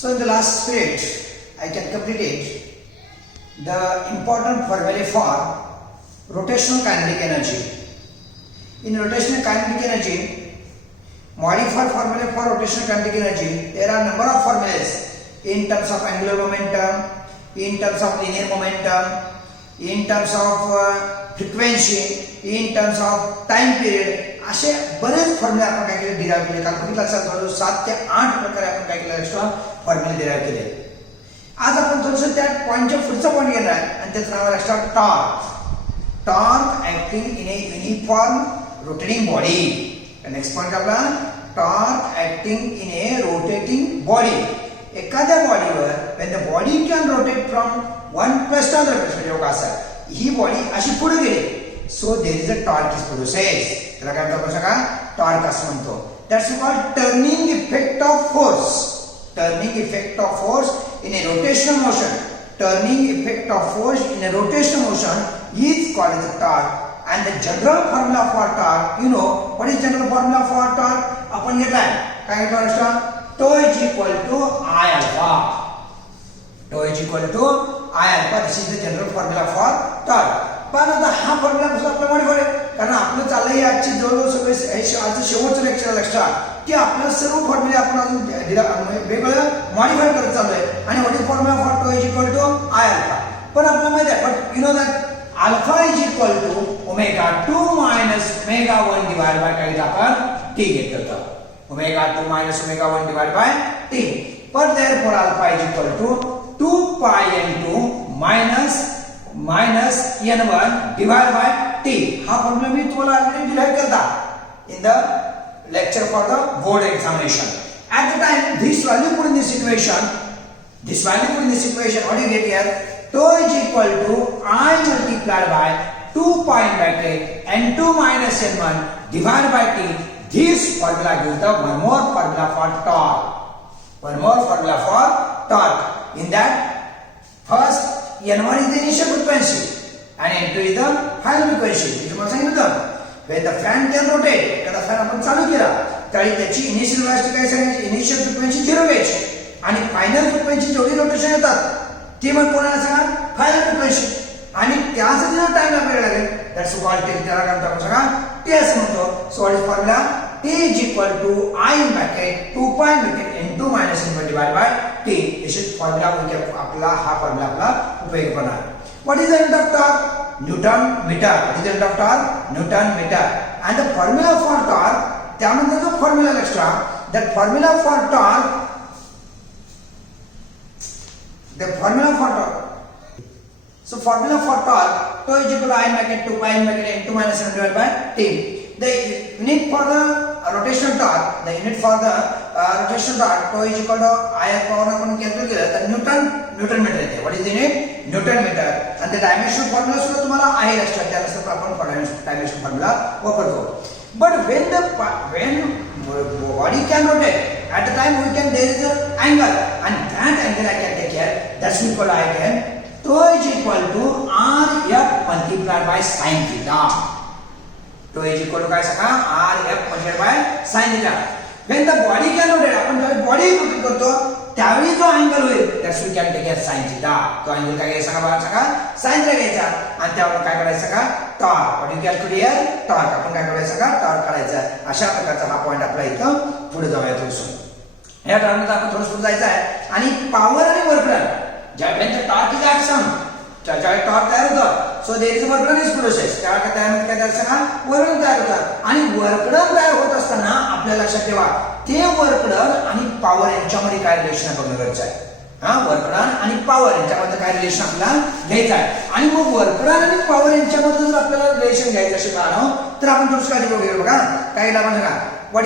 So in the last period, I can complete it. The important formulae for rotational kinetic energy. In rotational kinetic energy, modified formula for rotational kinetic energy, there are number of formulas in terms of angular momentum, in terms of linear momentum, in terms of frequency, in terms of time period. असे बरेच फॉर्म्युले आपण काय केले derive केले. काल बघितलं असेल जवळजवळ 7 ते 8 प्रकारे आपण काय केलं एक्स्ट्रा फॉर्म्युले डिराइव केले. आज आपण थोडंसं त्या पॉइंटच्या पुढचा पॉइंट घेणार आहे आणि त्याचं नाव आहे extra torque. Torque acting in a uniform rotating body. Next point आपला torque acting in a rotating body. एखाद्या बॉडीवर when the body can rotate from one place to another place म्हणजे बघा असं ही बॉडी अशी पुढे गेली so there is a torque is process. त्याला काय म्हणतात बघा टॉर्क असं म्हणतो. That's called turning effect of force. Turning effect of force in a rotational motion. Turning effect of force in a rotational motion is called as a torque. And the general formula for torque, you know what is general formula for torque? आपण घेतलाय काय घेतलं असतं tau is equal to I alpha. Tau is equal to I alpha. This is the general formula for torque. पण आता हा formula कसं आपला मॉडिफाय आहे कारण आपलं चाललंय आजची जवळजवळ सगळे आजचं शेवटचं लेक्चर लक्षात की आपलं सर्व फॉर्म्युले आपण अजून वेगवेगळं मॉडिफाय करत चाललोय आणि what is formula for tau is equal to I alpha. पण आपल्याला माहिती आहे but you know that alpha is equal to omega 2 minus omega 1 divide by काय आपण टी घेतलं होतं omega 2 minus omega 1 divide by t. पण therefore alpha is equal to 2 pi n2 minus n1 divide by t. हा formula मी तुम्हाला already derive केला in the lecture for the board examination. At the time this value put in this equation what do you get here? Tau is equal to I multiplied by 2 pi bracket n2 minus n1 divided by t. This formula gives the one more formula for torque. In that first n1 is the initial frequency and n2 is the final frequency. मी तुम्हाला सांगितलं when the fan can rotate एखादा fan आपण चालू केला तरी त्याची initial velocity काय सांगायची इनिशियल फ्रिक्वेन्सी 0 घ्यायची आणि फायनल फ्रिक्वेन्सी जेवढी रोटेशन येतात ती मग कोणाला सांगा फायनल फ्रिक्वेन्सी आणि त्यासाठी जो टाइम आपल्याला लागेल दॅट्स कॉल्ड टी. त्याला काय म्हणतो सांगा टी असं म्हणतो. So what is formula T is equal to I in bracket 2 pi bracket n2 minus n1 divided by t. This is formula आपला हा फॉर्म्युला आपला उपयोग होणार. What is the unit of torque? Newton meter. What is the unit of torque? Newton meter. And the formula for torque, त्यामध्ये जो formula extra that formula for torque, the formula for torque. So formula for torque, tau is equal to I bracket 2 pi bracket n2 minus n divided by t. The unit for the rotational torque, tau is equal to I power आपण calculate केलं तर newton meter येते. What is the unit? Newton meter. आणि the dimension formula सुद्धा तुम्हाला आहे लक्षात त्यानुसार आपण dimension formula वापरतो. But when body can rotate at the time there is an angle and that angle I can take care. That's equal I can tau is equal to RF multiplied by sin theta. Tau is equal to काय सांगा RF multiplied by sin theta. When the body can rotate आपण जेव्हा body rotate करतो त्यावेळी जो angle होईल that's we can take as sin theta. तो angle काय घ्यायचा का बाळा सांगा sin थीटा घ्यायचा आणि त्यावर काय करायचं का torque. What you calculate here torque. आपण काय करायचं का टॉर्क काढायचा. अशा प्रकारचा हा पॉइंट आपला इथं पुढे जाऊया थोडंसं. या टॉर्कमध्ये आपण थोडं पुढे जायचं आहे आणि पॉवर आणि वर्क डन ज्यावेळी टॉर्क इज ऍक्शन ज्यावेळी टॉर्क तयार होतं so there is work done is process त्यावेळी काय तयार सांगा वर्क डन तयार होतं आणि वर्क डन तयार होत असताना आपल्या लक्षात ठेवा ते वर्क डन आणि पॉवर यांच्यामध्ये काय रिलेशन बघणं गरजेचं आहे. वर्क डन आणि पॉवर यांच्यामध्ये काय रिलेशन आपल्याला घ्यायचं आहे आणि मग वर्क डन आणि पॉवर यांच्यामध्ये जर आपल्याला रिलेशन घ्यायचं असेल तर आपण थोडंसं काळजी घेऊ बघा काय आपण सांगा what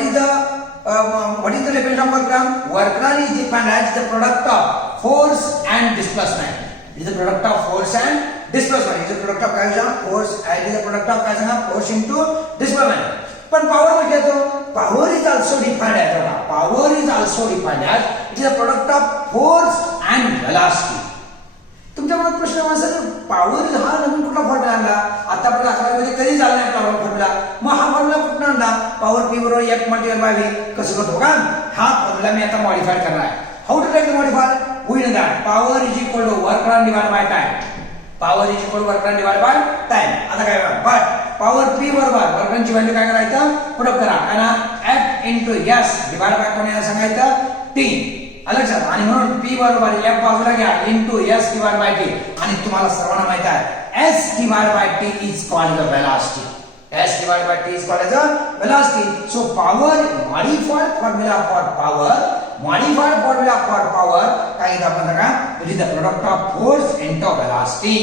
is the definition of work done? Work done is defined as the product of force and displacement. It is the product of force and displacement. It is the product of काय force and it is the product of काय सांगा force into displacement. पण power म्हणजे तो power is also defined as it is a product of force and velocity. तुमच्या मनात प्रश्न असेल पॉवर हा नवीन कुठला फॉर्म्युला आणला आतापर्यंत 11वी मध्ये कधी झाला नाही पॉवर फॉर्म्युला मग हा फॉर्म्युला कुठून आणला पॉवर p बरोबर 1 मल्टिप्लाय बाय v कसं करतो का हा फॉर्म्युला मी आता मॉडिफाय करणार आहे. How to take the modifier? We know that power is equal to work done divided by time. Power is equal to work done divided by time. आता काय बघा, but power P बरोबर work done ची value काय करायचं? Put up करा. काय ना F into S divide by कोण याला सांगायचं? T. लक्षात. आणि म्हणून P बरोबर F बाजूला घ्या into S divide by T. आणि तुम्हाला सर्वांना माहित आहे S divide by T is called the velocity. S divided by T is called as a velocity. So power modified formula for power. Modified formula for power काय येतं आपण बघा, it is the product of force into velocity.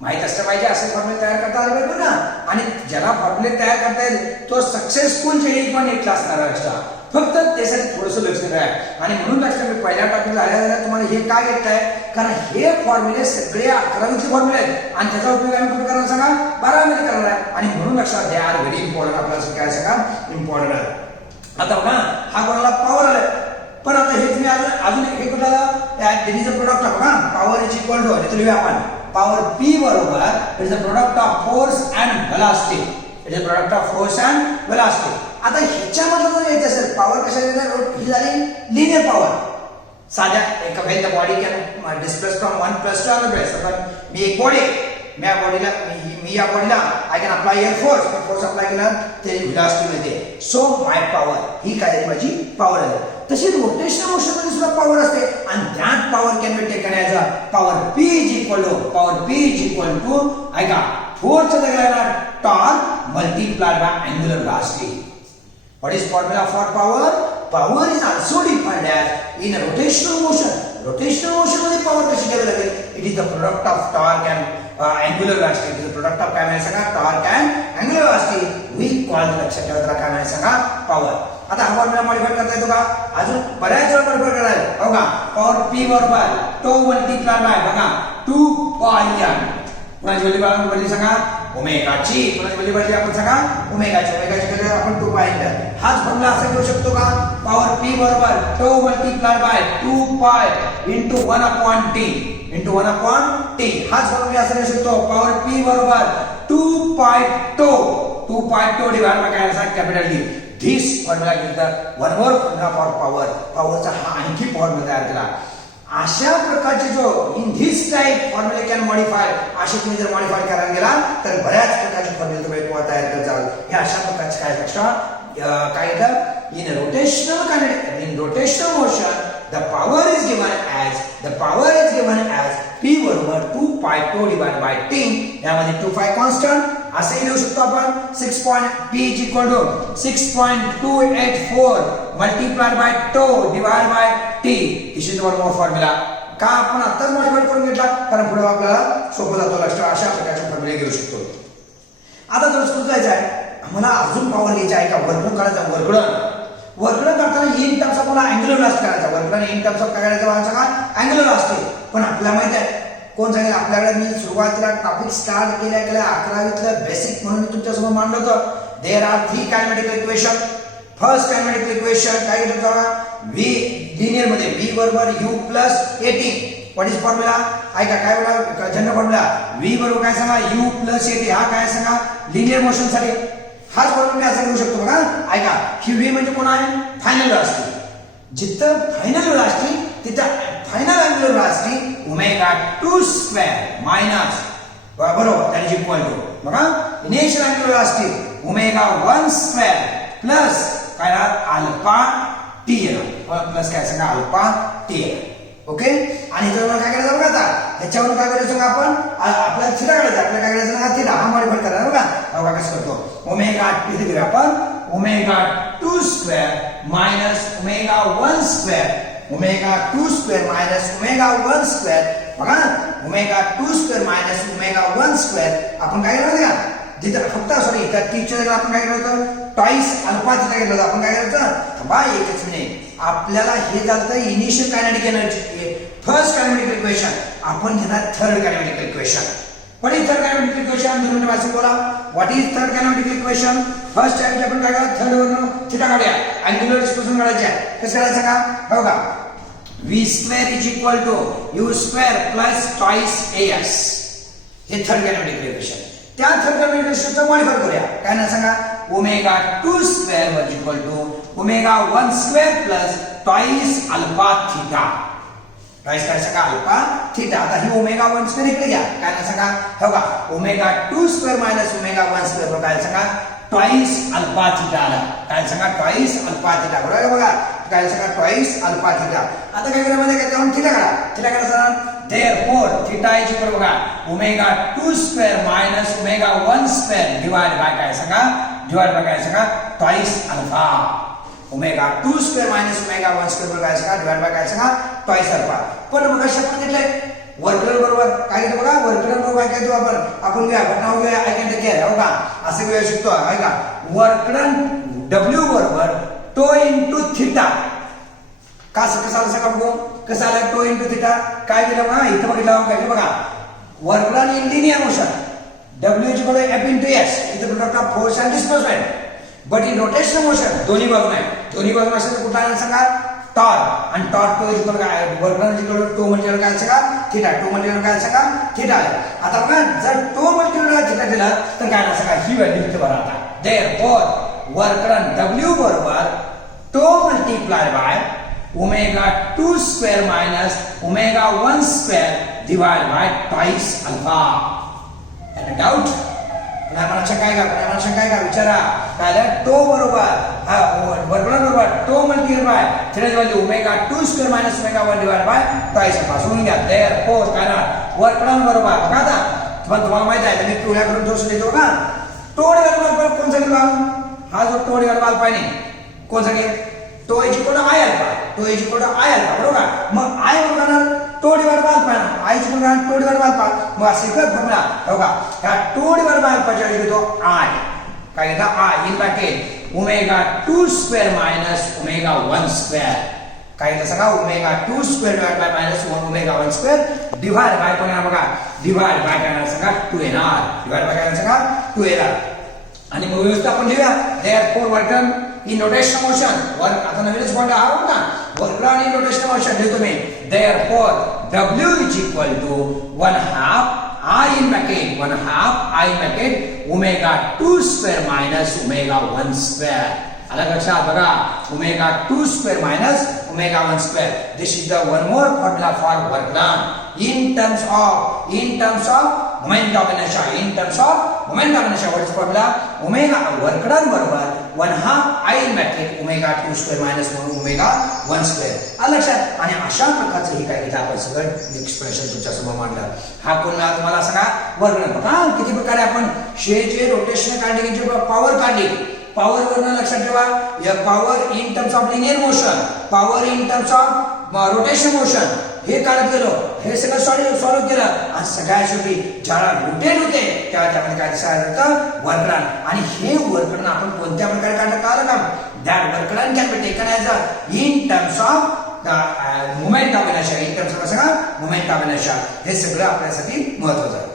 माहित असलं पाहिजे असे फॉर्म्युले तयार करता आले पाहिजे ना. आणि ज्याला फॉर्म्युले तयार करता येईल तो सक्सेसफुल जेई पण एक क्लास करणार असता. फक्त त्यासाठी थोडंसं लक्ष द्या. आणि म्हणून लक्षात मी पहिल्या टॉपिक झाल्या तुम्हाला हे काय येत आहे, कारण हे फॉर्म्युले सगळे 11वीचे फॉर्म्युले आहेत आणि त्याचा उपयोग आम्ही कुठे करणार सांगा, 12वीमध्ये करणार आहे. आणि म्हणून लक्षात द्या, आर व्हेरी इम्पॉर्टंट, आपल्याला काय सांगा इम्पॉर्टंट आहे. आता बघा हा कोणाला पॉवर आलाय, पण आता हेच मी अजून हे कुठं आलं, it is a product of power is equal to इथे लिहूया आपण पॉवर P बरोबर it is a product of force and velocity. It is a product of force and velocity. आता ह्याच्यामध्ये जर येत असेल पॉवर कशाला येणार, ही झाली लिनियर पॉवर. साध्या एक when the body can displace from one place to another place. मी एक बॉडी, मी या बॉडीला I can apply air force, force apply केला ते वेलोसिटी मिळते. सो माय पॉवर ही काय आहे, माझी पॉवर आहे. तशीच रोटेशनल मोशन मध्ये सुद्धा पॉवर असते आणि that power can be taken as a power P is equal to ऐका फोर्सच्या जागेला torque multiplied by angular velocity. What is formula for power? Power is also defined as in a rotational motion. Rotational motion मध्ये power कशी घ्यावी लागेल? It is the product of torque and angular velocity. It is the product of काय म्हणायचं का, torque and angular velocity. We call the लक्षात ठेवा त्याला काय म्हणायचं का, power. आता हा फॉर्म्युला मॉडिफाय करता येतो का, अजून बऱ्याच वेळा मॉडिफाय करायला बघा. पॉवर P बरोबर टो मल्टिप्लाय बाय बघा 2 पाय n. कोणाची व्हॅल्यू सांगा, ओमेगाची. कोणाची व्हॅल्यू आपण सांगा, ओमेगाची. ओमेगाची व्हॅल्यू आपण 2 पाय n. हाच फॉर्म्युला असा घेऊ शकतो का, पॉवर P बरोबर टो मल्टिप्लाय बाय 2 पाय into 1 upon t into 1 upon t. हाच फॉर्म्युला असा घेऊ शकतो, पॉवर P बरोबर 2 पाय टो डिवाइड बाय काय असा capital D. This formula gives the one more formula for power. पॉवरचा हा आणखी फॉर्म्युला तयार केला. अशा प्रकारचे जो इन धिस टाइप फॉर्म्युले कॅन मॉडिफाय, असे तुम्ही जर मॉडिफाय करायला गेला तर बऱ्याच प्रकारचे फॉर्म्युले तुम्ही तयार करत जाल. हे अशा प्रकारचे काय लक्षात काय येतं, in rotational motion the power is given as P बरोबर 2 पाय टो डिवाइड बाय T. यामध्ये 2 पाय कॉन्स्टंट असे लिहू शकतो आपण. 6. P is equal to 6.284 multiplied by tau divided by T. This is one more formula. का आपण आताच मॉडिफाय करून घेतला, कारण पुढे आपल्याला सोपं जातो लक्षात. अशा प्रकारचे फॉर्म्युले घेऊ शकतो. आता जर स्कूल जायचं आहे, आम्हाला अजून पॉवर घ्यायची आहे का, वर्कडन करायचं. वर्कडन करताना इन टर्म्स ऑफ मला अँग्युलर वेलोसिटी करायचा. वर्कडन इन टर्म्स ऑफ काय करायचं का, अँग्युलर वेलोसिटी. पण आपल्याला माहिती आहे कोण सांगेल, आपल्याकडे मी सुरुवातीला टॉपिक स्टार्ट केल्या 11वीतलं बेसिक म्हणून मी तुमच्यासमोर मांडलं होतं. There are 3 kinematic equation. First kinematic equation काय घेतो बघा, v लिनियर मध्ये v बरोबर u plus 18. What is formula, ऐका काय बोला जनरल फॉर्म्युला, v बरोबर काय सांगा, u प्लस 18. हा काय सांगा, लिनियर मोशन साठी हाच फॉर्म्युला असा घेऊ शकतो बघा. ऐका ही v म्हणजे कोण आहे, फायनल वेलोसिटी. जिथं फायनल वेलोसिटी तिथं final angular velocity omega 2 square minus बरोबर दॅट इज इक्वल टू बघा initial angular velocity omega 1 square plus काय अल्फा टी प्लस काय सांगा अल्फा टी. ओके. आणि ह्याच्यावर काय करायचं बघा, आता ह्याच्यावर काय करायचं आपण, आपल्याला थिटा काढायचा. आपल्याला काय करायचं ना, थिटा हा मॉडिफाय करायचा बघा. बघा कसं करतो, ओमेगा इथे घेऊया आपण omega 2 square minus omega 1 square. Omega 2 square minus omega 1 square. बघा omega 2 square minus omega 1 square. आपण काय करायचं का, जिथं फक्त सॉरी त्या टीच्या जागा आपण काय करायचं, टॉईस अल्फा थिटा घेतलं. आपण काय करायचं बा, एकच मिनिट. आपल्याला हे झालं initial kinetic energy, first kinetic equation. आपण घेणार third kinetic equation. What is third kinetic equation, 2 minute वाचून बोला. What is third kinetic equation, first time आपण काय करा, थर्ड वरून थिटा काढूया, अँग्युलर डिस्प्लेसमेंट काढायचे आहे. कसं करायचं का बघा, v square is equal to u square plus twice as. हे थर्ड कायनेटिक इक्वेशन. त्या थर्ड कायनेटिक इक्वेशनचं मॉडिफाय करूया. काय ना सांगा, omega 2 square is equal to omega 1 square plus twice alpha theta. Twice काय सांगा अल्फा थीटा. आता ही ओमेगा 1 स्क्वेअर इकडे घ्या. काय सांगा हो का omega 2 square minus omega 1 square काय सांगा ट्वाइस अल्फा थीटा आला. काय सांगा ट्वाइस अल्फा थीटा. बरोबर बघा काय सांगा ट्वाइस अल्फा थीटा. आता काय करायचं काय जाऊन थीटा काढा. थीटा काढा therefore theta is equal बघा omega 2 square minus omega 1 square divide by काय सांगा डिवाइड बाय काय सांगा twice alpha. Omega 2 square minus omega 1 square काय सांगा डिवाइड बाय काय सांगा ट्वाइस अल्फा. पण मग कशा आपण घेतलंय वर्गडन बरोबर काय घेतो बघा वर्गडन बरोबर काय घेतो आपण घ्या घटना घेऊया आय कॅन टेक केअर हो का असं घेऊ शकतो आहे का वर्गडन W बरोबर टो इनटू थीटा. कसं आलं सांगा बघू कसं आलं टो इनटू थीटा. काय केलं बघा इथं बघितलं काय केलं बघा work done in linear motion W is equal to F into S is the product of force and displacement. But in rotational motion दोन्ही बाजूने दोन्ही बाजूने असेल तर कुठला आला सांगा टॉर्क. आणि टॉर्क टो इज इक्वल काय work done is equal to tau म्हणजे काय सांगा थीटा. टो म्हणजे काय सांगा थीटा आला. आता बघा जर टो म्हणजे थीटा दिला तर काय आला सांगा ही व्हॅल्यू इथे भरा. आता देअरफॉर वर्क डन W बरोबर tau multiply by omega 2 square minus omega 1 square divide by twice alpha. Any doubt मला काय का विचारा काय टो बरोबर हा वर्गडन बरोबर टो मल्टीप्लाय बाय थीटाची value omega 2 square minus omega 1 divide by twice alpha. समजून घ्या देअरफॉर काय ना वर्गडन बरोबर बघा आता तुम्हाला माहित आहे मी टोळ्याकडून जोश देतो बघा टो डिवाइड बाय कोण सांगितलं हा जो टो डिवाइड बाय पाहिजे कोण सांगेल tau is equal to I alpha. Tau is equal to I alpha बरोबर. मग आय बरोबर tau divide by alpha I is equal to tau divide by alpha. मग सिक्वेन्स फॉर्म्युला बघा ह्या टो डिवाइड बाय अल्फाच्या ऐवजी घेतो आय. काय घेता I in bracket omega 2 square minus omega 1 square. काय घेता सांगा omega 2 square divide bye minus omega 1 square divide bye कोण बघा डिवाइड बाय काय सांगा 2 येणार. डिवाइड बाय काय सांगा 2 येणार. आणि मग व्यवस्था आपण लिहूया therefore work done in rotational motion work आता नवीनच पॉइंट हा होता work done in rotational motion लिहितो मी therefore W is equal to 1/2 I in bracket 1/2 I in bracket omega 2 square minus omega 1 square. अलग लक्षात बघा omega 2 square minus omega 1 square. This is the one more formula for work done in terms of moment of inertia. In terms of moment of inertia, what is formula? Omega work done बरोबर 1/2 I in bracket omega 2 square minus omega 1 square. आलं लक्षात. आणि अशा प्रकारचं हे काय घेतलं आपण सगळं एक्सप्रेशन तुमच्या समोर मांडलं. हा कोण तुम्हाला सांगा वर्क डन बघा किती प्रकारे आपण शेचे रोटेशन काढले की पॉवर काढली. पॉवर वरनं लक्षात ठेवा power in terms of linear motion power in terms of rotation motion हे काढत गेलो हे सगळं सॉल्व्ह केलं आणि सगळ्या शेवटी ज्याला रोटेट होते तेव्हा त्यामध्ये काय दिसायला वर्क डन. आणि हे वर्क डन आपण कोणत्या प्रकारे काढलं कळलं का that work done can be taken as a in terms of moment of inertia. In terms of सांगा मोमेंट ऑफ इनर्शिया. हे सगळं आपल्यासाठी महत्त्वाचं आहे.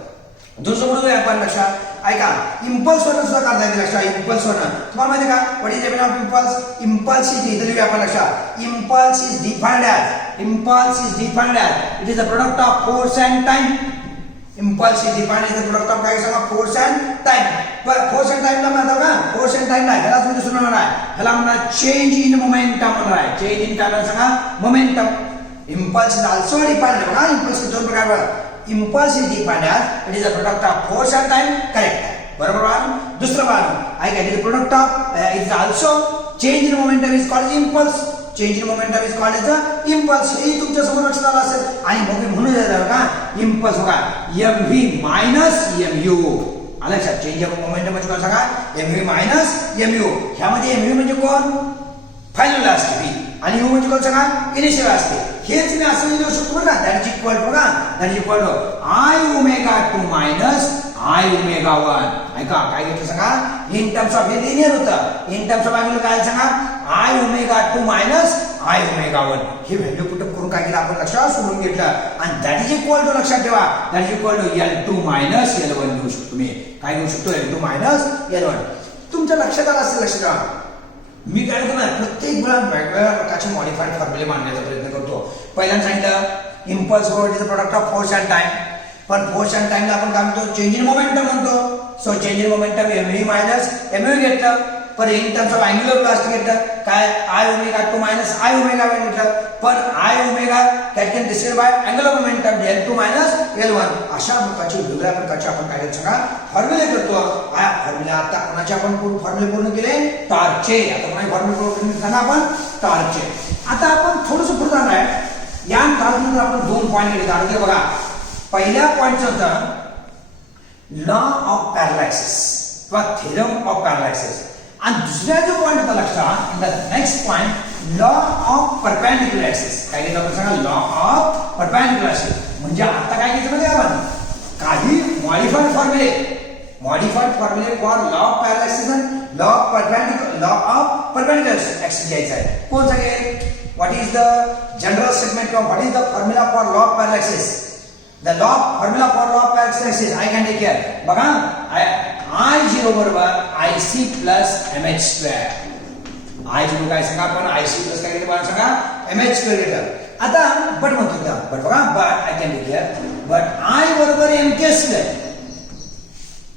दुसरं म्हणून आपण लक्षात ऐका इम्पल्स वरनं सुद्धा काढता येते लक्षात. इम्पल्स वरनं तुम्हाला माहिती का what is definition of impulse. Impulse is इथं लिहूया आपण लक्षात. Impulse is defined as it is the product of force and time. Impulse is defined as the product of काय सांगा फोर्स अँड टाइम. पण फोर्स अँड टाइमला म्हणतो का फोर्स अँड टाइम नाही ह्यालाच म्हणजे दुसरं म्हणणार आहे ह्याला म्हणणार चेंज इन मोमेंटम म्हणणार आहे. चेंज इन काय सांगा momentum. Impulse is also defined बघा इम्पल्स दोन प्रकार impulse is defined as it is a product of force and time. correct बरोबर बाळा. दुसरं बाळा ऐका it is a product of it is also change in momentum is called impulse. change in momentum is called as a impulse. हे तुमच्या समोर लक्षात आलं असेल. आणि मग म्हणून येतं का impulse बघा mv minus mu. आलं लक्षात. चेंज ऑफ मोमेंटम म्हणजे काय सांगा mv minus mu. ह्यामध्ये mv म्हणजे कोण फायनल असते आणि u म्हणजे कोण सांगा इनिशियल असते. हेच मी असं लिहू शकतो बघा दॅट इज इक्वल टू बघा that is equal to I omega 2 minus I omega 1. ऐका काय घेतलं सांगा इन टर्म्स ऑफ हे लिनियर होतं. इन टर्म्स ऑफ अँगल काय सांगा I omega 2 minus I omega 1. हे व्हॅल्यू पुट करून काय केलं आपण लक्षात सोडून घेतलं आणि दॅट इज इक्वल टू लक्षात ठेवा that is equal to L2 minus L1 लिहू शकतो मी. काय लिहू शकतो L2 मायनस L1. तुमच्या लक्षात आलं असेल लक्षात ठेवा. मी काय करतो ना प्रत्येक वेळा वेगवेगळ्या प्रकारचे मॉडिफाईड फॉर्म्युले मांडण्याचा प्रयत्न करतो. पहिल्यांदा सांगितलं impulse word is a product of force and time. पण फोर्स अँड टाइमला आपण काय म्हणतो चेंज इन मोमेंटम म्हणतो. So change in momentum mv minus mu घेतलं पण in terms of angular velocity घेतलं काय i omega 2 minus i omega 1 घेतलं, पण i omega that can describe by angular momentum L2 minus L1. अशा प्रकारचे वेगळ्या प्रकारचे आपण काय करतो सांगा फॉर्म्युले करतो. हा फॉर्म्युला आता कोणाचे आपण फॉर्म्युले पूर्ण केले टॉर्कचे. आता कोणाचे फॉर्म्युले पूर्ण सांगा आपण टॉर्कचे. आता आपण थोडंसं पुढे जाणार आहे. या टॉर्कनंतर आपण 2 पॉइंट घेतले. आता बघा पहिल्या पॉइंटचं होतं लॉ ऑफ पॅरालॅक्सिस किंवा थेरम ऑफ पॅरालॅक्सिस, आणि दुसरा जो पॉइंट होता लक्षात in the next point law of perpendicular axis. काय घेतलं आपण सांगा लॉ ऑफ परपेंडिक्युलर ऍक्सिस. म्हणजे आता काय घेतलं म्हणजे आपण काही मॉडिफाईड फॉर्म्युले फॉर लॉ ऑफ पॅरालॅक्सिस आणि लॉ ऑफ परपेंडिक्युलर ऍक्सिस घ्यायचा आहे. कोण सांगेल what is the general statement किंवा what is the formula for law of parallel axis. The law formula for law of physics I can take care. बघा I0 बरोबर IC plus MH square. I0 काय सांगा आपण IC plus काय घेतो सांगा MH square घेतो. आता बट म्हणतो का बट बघा but I can take care. But I बरोबर MK square.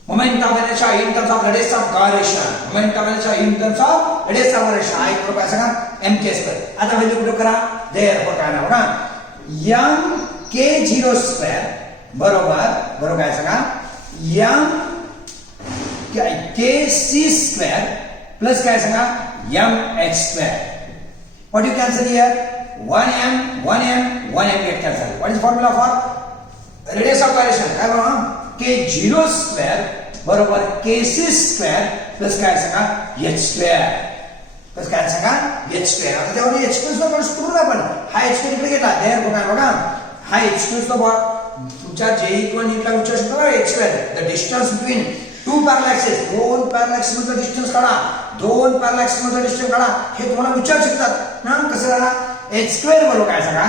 Moment of inertia in terms of radius of gyration. Moment of inertia in terms of radius of gyration. I बरोबर काय सांगा MK square. आता value कुठे करा there काय ना बघा m K0 स्क्वेअर बरोबर काय सांगा m KC स्क्वेअर प्लस काय सांगा mh square. What you cancel here 1m get cancel. What is formula for radius of gyration काय बघा K0 स्क्वेअर बरोबर KC स्क्वेअर प्लस काय सांगा h स्क्वेअर प्लस काय सांगा h स्क्वेअर. आता तेव्हा h स्क्वेअर आपण सुरू आपण हा h स्क्वेअर इकडे घेतला देअर बघा हा h स्क्वेअर तो तुमच्या जेई किंवा नीटला विचारू शकतो का h square the distance between to parallel axis. दोन पॅरलल ऍक्सिस मधलं डिस्टन्स काढा, दोन पॅरलल ऍक्सिस मधलं डिस्टन्स काढा. हे तुम्हाला विचारू शकतात ना कसं काढा. h स्क्वेअर बरोबर काय सांगा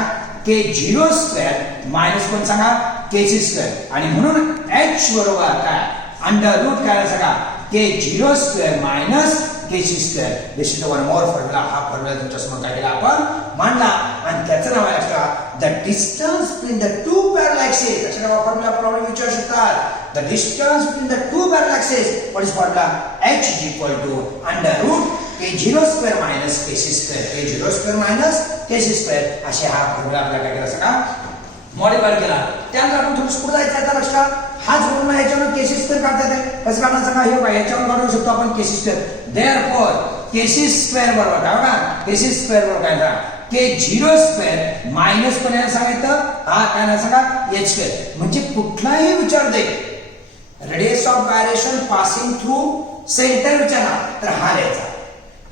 K0 स्क्वेअर मायनस कोण सांगा KC स्क्वेअर, आणि म्हणून h बरोबर काय अंडर रूट काय सांगा K0 square minus KC square. This is the one more formula. हा फॉर्म्युला तुमच्या समोर काय केला आपण मांडला, आणि त्याचं नाव आहे असतं the distance between the two parallel axis. त्याच्या नाव फॉर्म्युला प्रॉब्लेम विचारू शकतात. The distance between the two parallel axis what is formula h is equal to under root K0 square minus KC square. K0 square minus KC square असे हा formula आपल्याला काय केला सगळा मॉडिफाय केला. त्यानंतर आपण थोडं पुढे जायचं आहे लक्षात. हाच फॉर्म्युला ह्याच्यावर KC स्क्वेअर काढता येते. कसं काढणार सांगा हे बघा याच्यावर काढू शकतो आपण KC square. Therefore KC square बरोबर काय बघा KC स्क्वेअर बरोबर काय सांगा K0 स्क्वेअर मायनस पण याला सांगायचं हा काय ना सांगा h स्क्वेअर. म्हणजे कुठलाही विचार दे radius of gyration passing through centre विचारला तर हा द्यायचा.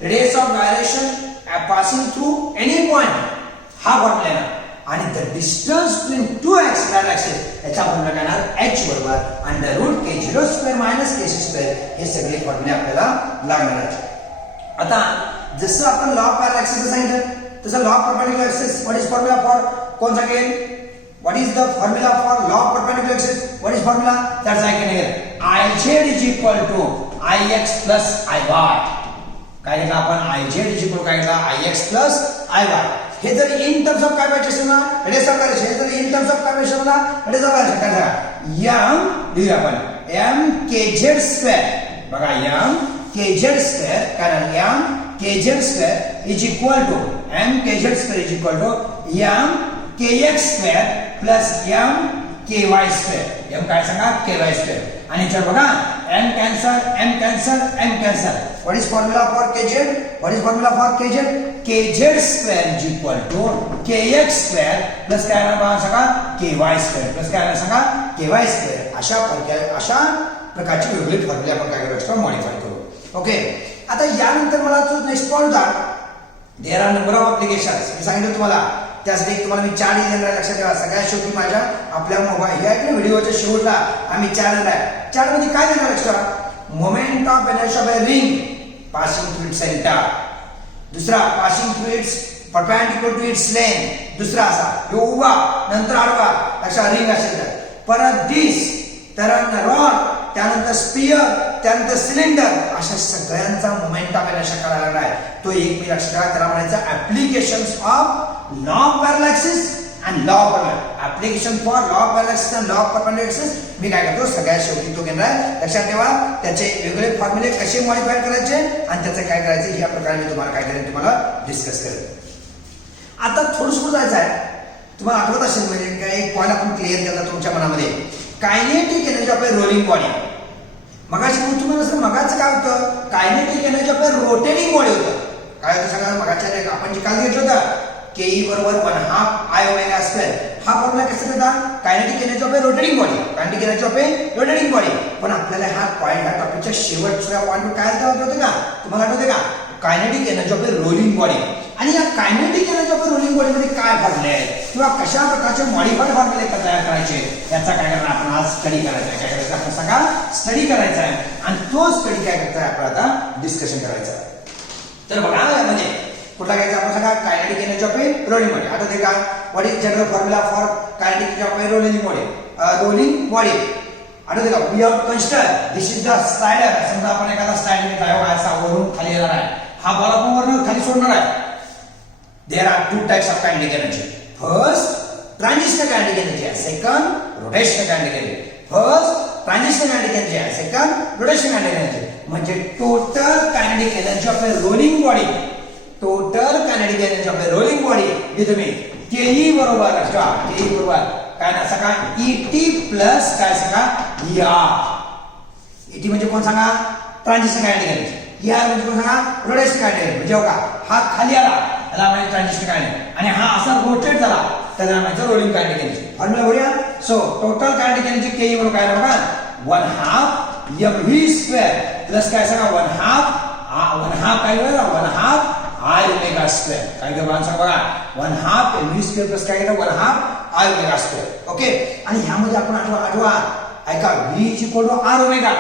Radius of gyration passing through any point हा फॉर्म्युला आहे. आणि the distance between two axis याचा फॉर्म्युला काय येणार h बरोबर under root K0 square minus KC square. हे सगळे फॉर्म्युले आपल्याला लागणार आहेत. आता जसं आपण लॉ ऑफ पॅरलल ऍक्सिस सांगितलं तसं law of perpendicular axis what is formula for कोण सांगेल what is the formula for law of perpendicular axis what is formula that's I can hear IZ is equal to IX plus IY. काय घेतला आपण IZ is equal काय घेतला IX plus IY. हे जर in terms of काय पाहिजे असेल ना रेडियस ऑफ गायरेशन, हे जर इन टर्म्स ऑफ काय पाहिजे ना रेडियस ऑफ गायरेशन काय झाला m लिहूया आपण m kz स्क्वेअर. बघा m kz स्क्वेअर कारण m kz square is equal to m kz square is equal to m kx square plus m ky square. m काय सांगा ky स्क्वेअर. आणि इथे बघा m cancel m cancel. What is formula for kz what is formula for kz square is equal to kx square plus काय ना सांगा ky square plus काय ना सांगा ky स्क्वेअर. अशा प्रकारची वेगवेगळी फॉर्म्युले आपण काय करू शकतो मॉडिफाय करू. ओके. आता यानंतर मला जो नेक्स्ट पॉइंट होता there are number of applications. मी सांगितलं तुम्हाला त्यासाठी तुम्हाला मी 4 देणार लक्षात ठेवा. सगळ्यात शेवटी माझ्या आपल्या मोबाईल या व्हिडिओच्या शेवटला आम्ही 4 देणार आहे. 4 मध्ये काय देणार लक्षात moment of inertia by ring passing through its centre. दुसरा passing through its perpendicular to its length. दुसरा असा हे उभा नंतर आडवा अशा रिंग असेल तर. परत डिस्क त्यानंतर रॉड त्यानंतर स्पियर त्यानंतर सिलेंडर अशा सगळ्यांचा मोमेंट ऑफ इनर्शिया काढायला आहे. तो एक मी लक्षात ठेवा त्याला म्हणायचं applications of law of parallel axis and and law of application for law of balance and law of perpendicular मी काय करतो सगळ्यात शेवटी तो घेणार आहे. लक्षात ठेवा त्याचे वेगवेगळे फॉर्म्युले कसे मॉडिफाय करायचे आणि त्याचं काय करायचं या प्रकारे मी तुम्हाला काय करेन तुम्हाला डिस्कस करेन. आता थोडंसं जायचं आहे. तुम्हाला आठवत असेल म्हणजे काय एक पॉईंट आपण क्लिअर केला तुमच्या मनामध्ये kinetic energy of a rolling body. मगाशी मी तुम्हाला सांग मगाचं काय होतं kinetic energy of A rotating body होतं. काय होतं सगळं मगाच्या आपण जे काल घेतलं होतं के बरोबर 1/2 I ओमेगा स्क्वेअर. हा फॉर्म्युला कसा होता kinetic energy of A rotating body. Kinetic energy of A rotating body. पण आपल्याला हा पॉईंट ह्या टॉपिकच्या शेवटच्या पॉईंटवर काय होतं का तुम्हाला आठवते का kinetic energy of a rolling body. आणि या kinetic energy of a rolling body मध्ये काय फॉर्म्युले आहेत किंवा कशा प्रकारचे मॉडिफाईड फॉर्म्युले तयार करायचे याचा काय करणार आपण आज स्टडी करायचा आहे. काय करायचं आपण सगळा स्टडी करायचा आहे आणि तो स्टडी काय करायचा आहे आपण आता डिस्कशन करायचं आहे. तर बघा यामध्ये कुठला घ्यायचा आपण सगळा kinetic energy of a rolling body. आठवते का what is general formula for kinetic energy of a rolling body. Rolling body आठवते का we have consider this is the slider. समजा आपण एखादा स्लाइड घेतला आहे असा वरून खाली येणार आहे. हा बॉल आपण वरून खाली सोडणार आहे. There are two types of kinetic energy. First, transitional kinetic energy. Second, rotational kinetic energy. First, transitional kinetic energy. Second, rotational kinetic energy. म्हणजे total kinetic energy of a rolling body. Total kinetic energy of a rolling body. हे तुम्ही KE बरोबर असता. KE बरोबर काय ना सांगा ET plus काय सांगा ER. ET म्हणजे कोण सांगा ट्रान्झिशन कायनेटिक एनर्जी. ER म्हणजे कोण सांगा रोटेशनल कायनेटिक एनर्जी. म्हणजे बघा हा खाली आला त्याला म्हणजे ट्रान्झिशन कायनेटिक आणि हा असा रोटेट झाला त्याला म्हणजे रोलिंग कायनेटिक एनर्जी. फॉर्म्युला बघूया. सो टोटल कायनेटिक एनर्जी के म्हणून काय बघा 1/2 mv स्क्वेअर प्लस काय सांगा 1/2 काय बघा 1/2 I ओमेगा स्क्वेअर. काय बघा सांगा बघा 1/2 mv स्क्वेअर प्लस काय केलं 1/2 I ओमेगा स्क्वेअर. ओके आणि ह्यामध्ये आपण आठवा ऐका v is equal to r omega.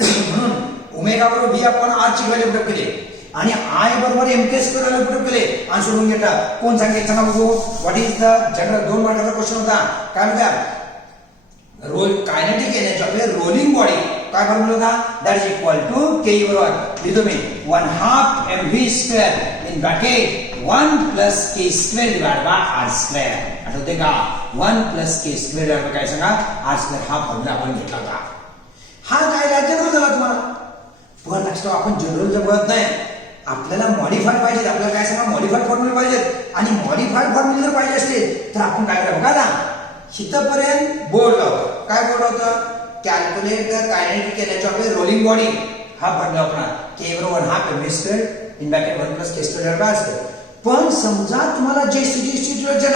म्हणून ओमेगा बरोबर v आपण r ची व्हॅल्यू पुट केली आणि I बरोबर mk स्क्वेअर व्हॅल्यू पुट केले आणि सोडून घेतलं. कोण सांगितलं सांगा बघू व्हॉट इज द जनरल 2 मार्काचा क्वेश्चन होता. काय म्हणता kinetic energy of a rolling body काय फॉर्म्युला होता that is equal to k बरोबर लिहितो मी 1/2 mv square in bracket 1 plus k square divide by r square. आठवते का 1 प्लस के स्क्वेअर डिवाइड काय सांगा r स्क्वेअर. हा फॉर्म्युला आपण घेतला होता. हा काय जनरल झाला तुम्हाला. पण लक्षात आपण जनरल जर बघत नाही आपल्याला मॉडिफाईड पाहिजे. आपल्याला काय सांगा मॉडिफाईड फॉर्म्युले पाहिजेत आणि मॉडिफाईड फॉर्म्युले जर पाहिजे असतील तर आपण काय करा बघा ना हितपर्यंत बोर्ड लावतो. काय बोर्ड होतं calculate the kinetic energy of a rolling body. हा फॉर्म्युला वापरा के बरोबर 1/2 mv square in bracket 1 plus k square by square. पण समजा तुम्हाला जे situation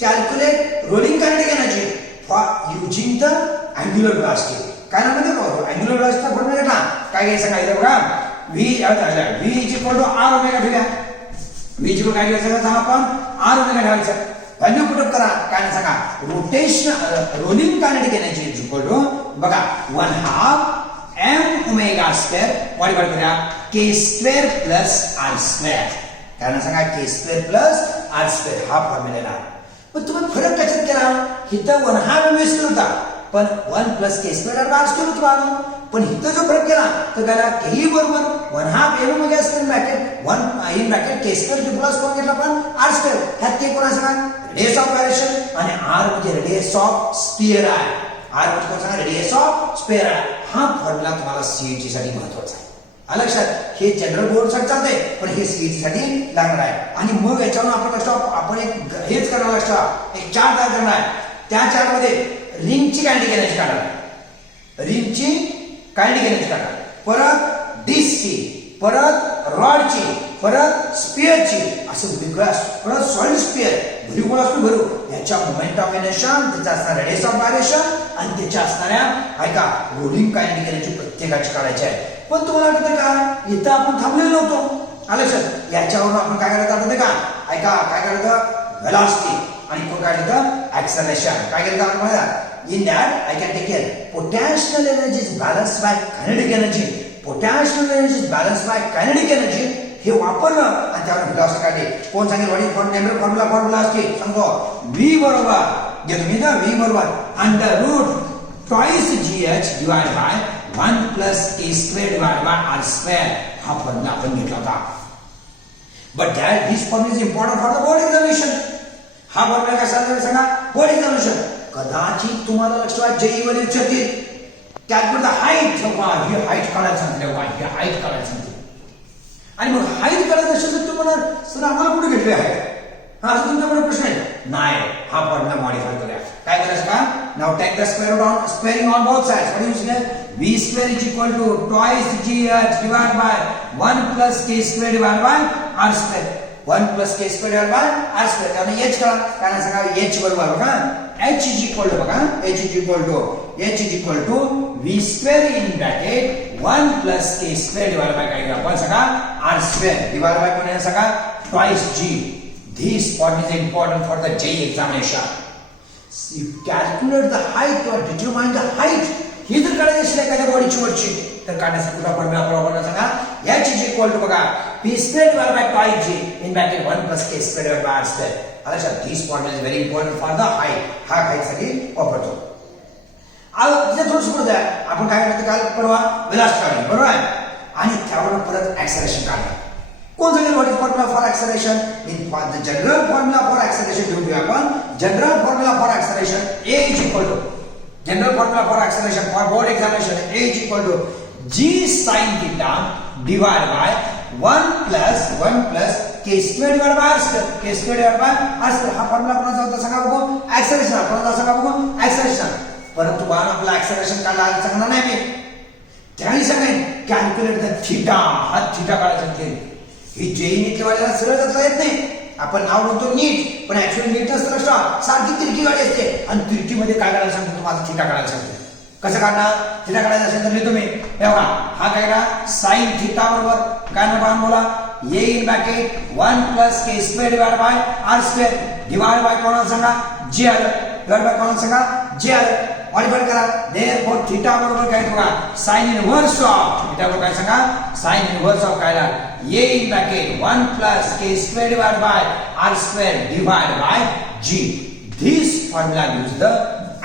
calculate rolling kinetic energy for using the angular velocity. काय नाव म्हणजे अँग्युलर वेलोसिटीचा फॉर्म्युला घेतला काय घ्यायचं काय बघा v is equal to r omega ठेवूया. v इज इक्वल काय घ्यायचं सांगा आपण r ओमेगा ठेवायचं. व्हॅल्यू पुट अप करा काय सांगा rotation rolling kinetic energy is equal to बघा 1/2 m ओमेगा स्क्वेअर मॉडिफाय करा k square plus r square. काय सांगा k square plus r square हा फॉर्म्युला आहे. पण तुम्ही फरक कशात केला इथं 1/2 mv स्क्वेअर होता पण 1 plus k square by square होतो. पण इथं जो फरक केला तर त्याला के बरोबर 1/2 m omega square bracket 1 in bracket K square plus कोण घेतला पण r स्क्वेअर. ह्यात के कोण सांगा रेडियस ऑफ गायरेशन आणि r म्हणजे रेडियस ऑफ स्फिअर आहे. r म्हणजे कोण सांगा रेडियस ऑफ स्फिअर आहे. हा फॉर्म्युला तुम्हाला सीईटी साठी महत्त्वाचा आहे. लक्षात हे जनरल बोर्ड साठी चालते पण हे सीईटी साठी लागणार आहे. आणि मग याच्यावर आपण एक हेच करणार लक्षात एक चार्ट तयार करणार आहे. त्या चार्ट मध्ये रिंगची कायनेटिक एनर्जी काढा रिंगची कायनेटिक एनर्जी काढा परत डिस्कची परत रॉडची परत स्पिअरची असं वेगळं परत सॉलिड स्पिअर भरीव कोण असतो भरू याच्या मोमेंट ऑफ इनर्शन त्याचा असणारा रेडियस ऑफ गायरेशन आणि त्याच्या असणाऱ्या ऐका रोलिंग कायनेटिक एनर्जी प्रत्येकाची काढायची आहे. पण तुम्हाला आठवतं का इथं आपण थांबलेलो नव्हतो. लक्षात याच्यावरून आपण काय करायचं आठवतं का ऐका काय करायचं वेलॉसिटी आणि कोण काय करायचं ऍक्सेलरेशन. काय करायचं आपण म्हणा in that I can take care potential energy is balanced by kinetic energy. Potential energy is balanced by kinetic energy. हे वापरलं आणि त्यावर वेलोसिटी काढली. कोण सांगेल व्हॉट इज फॉर्म्युला असते सांगतो v बरोबर घेतो मी ना v बरोबर under root twice gh divide by 1 plus a square divide by r square. हा फॉर्म्युला आपण घेतला होता. But that this formula is important for the board examination. हा फॉर्म्युला कसा सांगा, व्हॉट इज द मोशन. कदाचित तुम्हाला लक्षात जेई वर विचारतील calculate the height. He height काढायला सांगते, ही हाईट काढायला सांगते. आणि मग हाईट काढायचं असेल तर तुम्हाला सर आम्हाला कुठे घेतले आहे हा असं तुमच्याकडे प्रश्न आहे. नाही, हा फॉर्म्युला मॉडिफाय करूया. काय करायचं का, नाव take the square on squaring on both sides. What is it, v square is equal to twice gh divided by 1 plus k square divided by r square. 1 plus k square divided by r square. त्यामुळे h काढा. काय सांगा, h बरोबर बघा h is equal to बघा h is equal to v square in bracket 1 plus k square divided by काय आपण सांगा r square divided by कोण आहे सांगा twice g. This point is important for the JEE examination. You calculate the height or determine the height. ही जर काढायची असेल एखाद्या बॉडीची वरची तर काढण्यासाठी कुठला फॉर्म्युला वापरावा सांगा. h is equal to बघा p square divided by twice g in bracket 1 plus k square divided by r square. अच्छा, this formula is very important for the height. हा height साठी वापरतो. आता तिथे थोडं सुरू द्या. आपण काय करतो काल परवा वेलोसिटी काढली बरोबर आहे आणि त्यावर परत ऍक्सेलरेशन काढलं. कोण सांगेल what is formula for acceleration. In the general formula for acceleration घेऊया आपण. General formula for acceleration a is equal to general formula for acceleration for board examination a is equal to g sin theta divided by 1 plus k square divided by r square. k square divided by r square हा formula कोणाचा होता सांगा बघू. Acceleration कोणाचा सांगा बघू. Acceleration. परंतु बाण आपला ऍक्सेलरेशन काढला सांगणार नाही मी. त्याही सांगेन कॅल्क्युलेट द थीटा. हा थीटा काढायचा सांगते. ही जेई नीट वाल्याला सरळ जाता येत नाही. आपण नाव म्हणतो नीट पण ऍक्च्युअली नीट असतं लक्षात सारखी तिरकी गाडी असते आणि तिरकीमध्ये काय करायला सांगतो तुम्हाला थीटा काढायला सांगतो. कसं काढणार थीटा काढायचं असेल तर लिहितो मी बघा. हा काय करा साइन थीटा बरोबर काय म्हणतो बोला a in bracket 1 plus k square divided by r square divided by कोणाला सांगा g आलं divided by कोणाला सांगा g आलं. मॉडिफाय करा. देयरफॉर थीटा बरोबर काय बघा साइन इनव्हर्स ऑफ थीटा बरोबर काय सांगा साइन इनव्हर्स ऑफ काय आला a in bracket 1 plus k square divided by r square divided by g. This formula gives the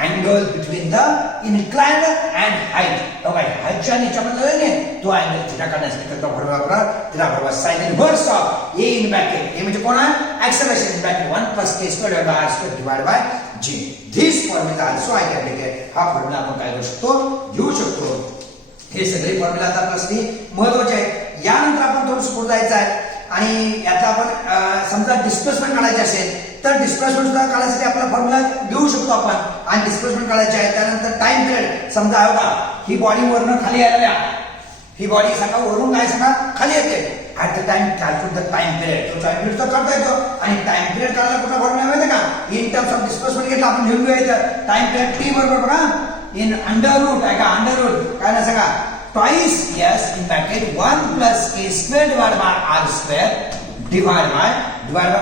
angle between the inclined and height. Okay, height च्या नीच्यामधला आहे ना तो angle theta काढण्यासाठी करतो फॉर्म्युला वापरा. Theta बरोबर sine inverse of a in bracket a म्हणजे कोण आहे acceleration in bracket 1 plus k square divided by r square divided by g. This formula also I can take. हा फॉर्म्युला आपण काय करू शकतो घेऊ शकतो. हे सगळे फॉर्म्युला आता आपल्यासाठी महत्त्वाचे आहेत. यानंतर आपण थोडं पुढे जायचं आहे आणि याचा आपण समजा डिस्प्लेसमेंट काढायचे असेल तर डिस्प्लेसमेंट सुद्धा काढण्यासाठी आपला फॉर्म्युला घेऊ शकतो आपण. आणि डिस्प्लेसमेंट काढायचे आहे त्यानंतर टाइम पिरियड समजा आहे का ही बॉडी वरनं खाली यायला ही बॉडी सांगा वरून काय सांगा खाली येते. At the time calculate the time period. तो टाइम पिरियड तर करता येतो आणि टाइम पिरियड काढायला कुठला फॉर्म्युला माहिती का इन टर्म्स ऑफ डिस्प्लेसमेंट घेतला आपण लिहून घ्यायचं. टाइम पिरियड टी बरोबर बघा इन अंडर रूट आहे का अंडर रूट काय ना सांगा twice s in bracket 1 plus k square divided by r square divided by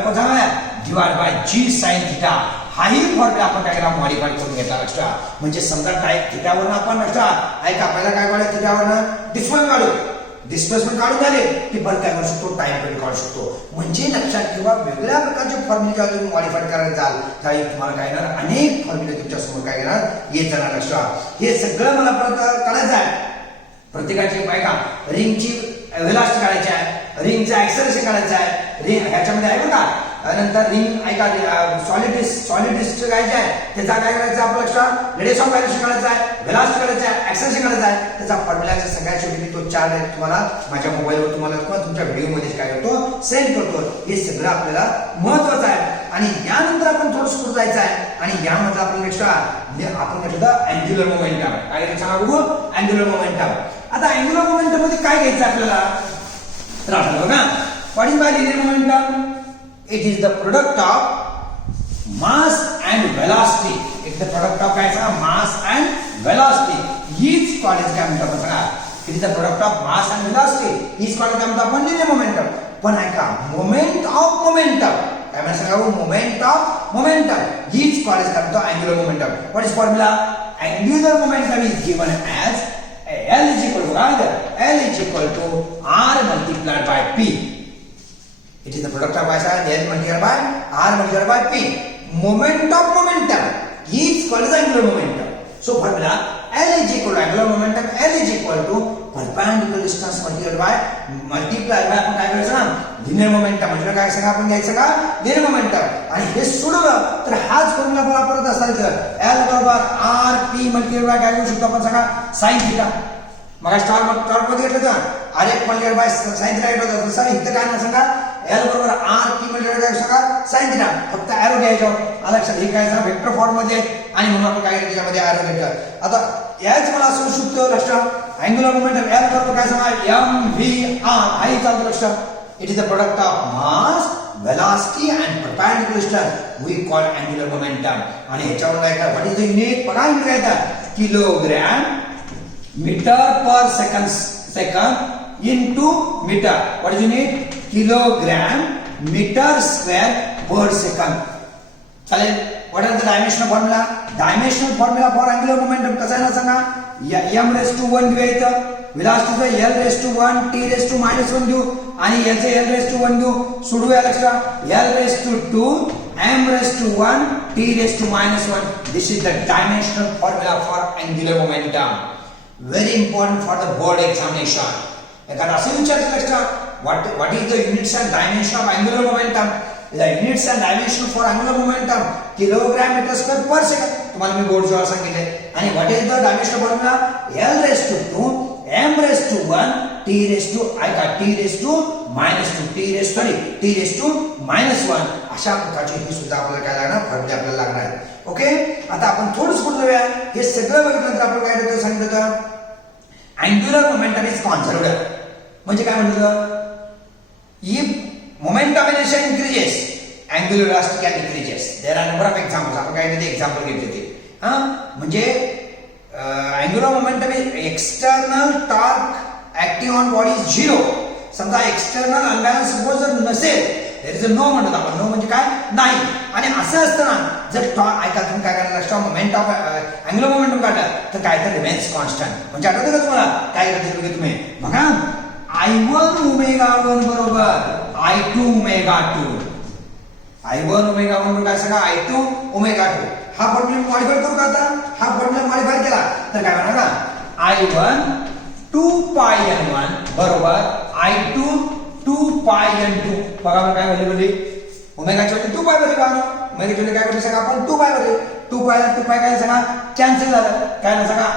कोण सांगा divided by g sin theta. हाही फॉर्म्युला आपण काय केला मॉडिफाय करून घेतला एक्स्ट्रा. म्हणजे समजा टाइप थीटावरनं आपण एक्स्ट्रा ऐका पहिला काय काढलं थीटावरनं डिस्प्लेसमेंट काढून झाले की परत काय करू शकतो टाइम पिरियड काढू शकतो. म्हणजे लक्षात ठेवा वेगळ्या प्रकारचे फॉर्म्युले जेव्हा तुम्ही मॉडिफाय करायला जाल त्यावेळी तुम्हाला काय येणार अनेक फॉर्म्युले तुमच्या समोर काय येणार येत जाणार. लक्षात हे सगळं मला परत काढायचं आहे. प्रत्येकाची बायका रिंगची वेलोसिटी काढायची आहे रिंगचं ऍक्सेलरेशन काढायचं आहे. रिंग ह्याच्यामध्ये आहे बघा नंतर रिंग ऐका सॉलिड डिस्क काढायचे आहे त्याचा काय करायचं आपलं लक्षात रेडियस ऑफ व्हायब्रेशन काढायचं आहे वेलोसिटी काढायचं आहे ऍक्सेलरेशन काढायचं आहे. त्याचा फॉर्म्युलाचा सगळ्यात शेवटी मी तो चार्ट तुम्हाला माझ्या मोबाईलवर तुम्हाला किंवा तुमच्या व्हिडिओमध्ये काय करतो सेंड करतो. हे सगळं आपल्याला महत्त्वाचं आहे. आणि यानंतर आपण थोडं सुरू जायचं आहे आणि यामध्ये आपण एक्स्ट्रा आपण म्हटलं अँग्युलर मोमेंटम काय घ्यायचं सांगा बघू अँग्युलर मोमेंटम. आता अँग्युलर मोमेंटम मध्ये काय घ्यायचं आपल्याला तर आपल्याला बघा what is by linear momentum. It is the product of mass and velocity. It the product of काय सांगा मास अँड वेलोसिटी. हीच कॉलेज काय म्हणतो आपण सांगा it is the product of mass and velocity. हीच कॉलेज काय म्हणतो आपण लिनियर मोमेंटम. पण ऐका मोमेंट ऑफ मोमेंटम काय म्हणतो सांगा मोमेंट ऑफ मोमेंटम हीच कॉलेज काय म्हणतो angular momentum. What is formula angular momentum is given as L is equal to L is equal to R multiplied by P. It is the product of L multiplied by R multiplied by P. Moment of momentum is called as angular momentum. So formula L is equal to angular momentum. L is equal to perpendicular distance multiplied by आपण काय करायचं ना linear momentum. म्हणजे काय सांगा आपण घ्यायचं का linear momentum. आणि हे सोडवलं हाच फॉर्म्युला वापरत असाल तर L बरोबर आर पी मल्टिप्लाय बाय काय करू शकतो आपण सांगा साइन थिटा. मग स्टार मध्ये घेतलं तर आर एक मल्टिप्लाय बाय साइन थिटा येत होतं. तसं इथं काय ना सांगा L बरोबर आर पी मल्टिप्लाय बाय सांगा साइन थिटा. फक्त एरो घ्यायचं. लक्षात हे काय सांगा वेक्टर फॉर्म मध्ये आणि म्हणून आपण काय त्याच्यामध्ये एरो घेतलं. आता याच मला असं शकतो लक्षात अँग्युलर मोमेंटम L बरोबर काय सांगा एम व्ही आर आहे चालतं लक्षात. It is the product of mass velocity and perpendicular we call angular momentum. आणि ह्याच्यावर काय करा व्हॉट इज द युनिट बघा युनिट काय येतं kilogram metre per second into metre. What is unit kilogram metre square per second. चालेल. What is the dimensional formula. Dimensional formula for angular momentum कसा आहे ना सांगा m रेस टू 1 घेऊया इथं वेलोसिटीचं L raise to 1 T raise to -1 घेऊ आणि याचे L रेस टू 1 घेऊ. सोडूया लक्षात L raise to 2 m raise to 1 T raise to -1. This is the dimensional formula for angular momentum. Very important for the board examination. एखादा असे विचारलं लक्षात what is the units and dimension of angular momentum. The units and dimension for angular momentum kilogram meter square per second. तुम्हाला मी board जोर सांगितले. आणि what is the dimensional formula L raised to 2 m raised to 1 T raised to T raised to -2 T raised to -1. अशा प्रकारची ही सुद्धा आपल्याला काय लागणार फॉर्म्युला आपल्याला लागणार आहे. ओके. आता आपण थोडंसं पुढे जाऊया. हे सगळं बघितल्यानंतर आपण काय देतो सांगितलं होतं अँग्युलर मोमेंटम इज कॉन्झर्व्ड. म्हणजे काय म्हणतो if momentum inertia increases angular velocity can decreases. There are number of examples. आपण काय ते एक्झाम्पल घेतले ते म्हणजे angular momentum is external torque acting on body is 0. समजा एक्सटर्नल अनबॅलन्स सपोज जर नसेल देयर इज अ नो म्हणतो आपण. नो म्हणजे काय नाही. आणि असं असताना जर ऐका तुम्ही काय करायला लागतं मोमेंट ऑफ अँग्युलर मोमेंटम काढलं तर काय तर रिमेन्स कॉन्स्टंट. म्हणजे आठवतं का तुम्हाला काय करते तुम्ही बघा I1 ओमेगा 1 बरोबर I2 ओमेगा 2. I1 ओमेगा 1 काय सांगा I2 ओमेगा 2. हा फॉर्म्युला मॉडिफाय करू का आता. हा फॉर्म्युला मॉडिफाय केला तर काय म्हणा का I1 2 पाय n1 बरोबर I2 2 पाय n2. बघा काय व्हॅल्यू बोलली ओमेगा ची व्हॅल्यू 2 पाय बरोबर आहे. ओमेगा ची काय करू सांगा आपण 2 पाय बरोबर 2 पाय काय सांगा कॅन्सल झालं. काय ना सांगा